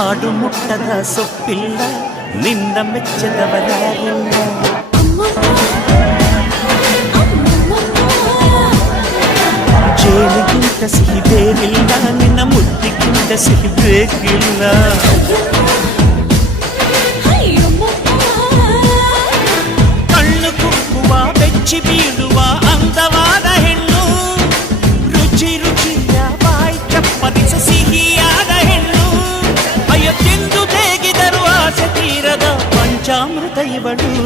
ಆಡು ಮುಟ್ಟದ ಸೊಪ್ಪಿಲ್ಲ ನಿನ್ನ ಮೆಚ್ಚದವರಾರಿಲ್ಲ. ಜೇನಿಗಿಂತ ಸಿಹಿ ಬೇರಿಲ್ಲ ನಿನ್ನ ಮುದ್ದಿಗಿಂತ ಸಿಹಿ ಬೇಕಿಲ್ಲ. ಕಣ್ಣು ಕುಕ್ಕುವ ಬೆಚ್ಚಿ ಬೀಳುವ ಅಂದವಾದ ಹೆಣ್ಣು, ರುಚಿ ರುಚಿಯ ಬಾಯಿ ಚಪ್ಪರಿಸ ಸಿಹಿಯಾದ ಹೆಣ್ಣು, ಅಯ್ಯೋ ತಿಂದು ಬೇಗಿದರು ಆಸೆ ತೀರದ ಪಂಚಾಮೃತ ಇವಳು.